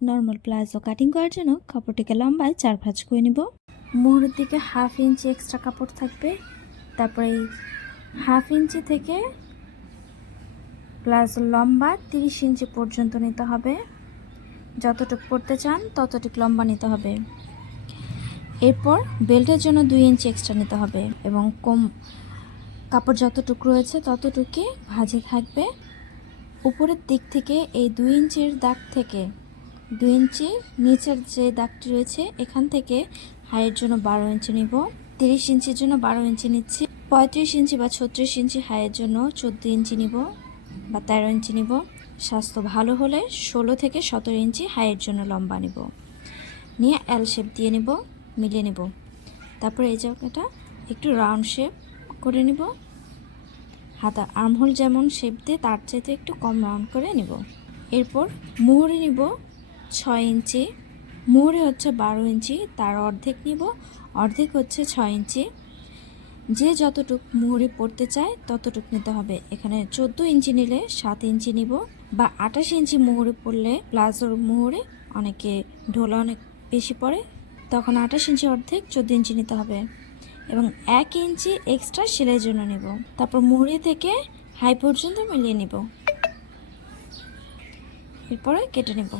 Normal palazzo cutting করার জন্য কাপড়টিকে লম্বায় 4 ভাঁজ করে নিব। মুহুরের দিকে 1/2 ইঞ্চি এক্সট্রা কাপড় থাকবে। তারপরে এই 1/2 ইঞ্চি থেকে প্লাজো লম্বা 30 ইঞ্চি পর্যন্ত নিতে হবে। যতটুকু পড়তে চান ততটুকু লম্বা নিতে হবে। এরপর বেল্টের জন্য 2 ইঞ্চি এক্সট্রা নিতে হবে এবং কাপড় যতটুকু রয়েছে ততটুকু ভাঁজে থাকবে। উপরের দিক থেকে এই 2 ইঞ্চির দাগ থেকে 2 ইঞ্চি নিচের যে দাগটি রয়েছে এখান থেকে হাইয়ের জন্য 12 ইঞ্চি নিব। 30 ইঞ্চির জন্য 12 ইঞ্চি নিচ্ছি। 35 ইঞ্চি বা 36 ইঞ্চি হাইয়ের জন্য 14 ইঞ্চি নিব বা 13 ইঞ্চি নিব। স্বাস্থ্য ভালো হলে 16 থেকে 17 ইঞ্চি হাইয়ের জন্য লম্বা নিব। নিয়ে এল শেপ দিয়ে নিব, মিলিয়ে নিব। তারপরে এই জায়গাটা একটু রাউন্ড শেপ করে নিব। হাতা আর্মহোল যেমন শেপ দিয়ে তার চাইতে একটু কম রাউন্ড করে নিব। এরপর মুহুরি নিব 6 ইঞ্চি। মুহুরি হচ্ছে 12 ইঞ্চি, তার অর্ধেক নিব। অর্ধেক হচ্ছে 6 ইঞ্চি। যে যতটুক মুহুরি পড়তে চায় ততটুক নিতে হবে। এখানে 14 ইঞ্চি নিলে 7 ইঞ্চি নিব বা 28 ইঞ্চি মুহুরি পড়লে প্লাজোর মুহুরি অনেকে ঢোলা অনেক বেশি পড়ে, তখন 28 ইঞ্চি অর্ধেক 14 ইঞ্চি নিতে হবে এবং 1 ইঞ্চি এক্সট্রা সেলাইয়ের জন্য নেব। তারপর মুহুরি থেকে হাই পর্যন্ত মিলিয়ে নেব। এরপরে কেটে নেব।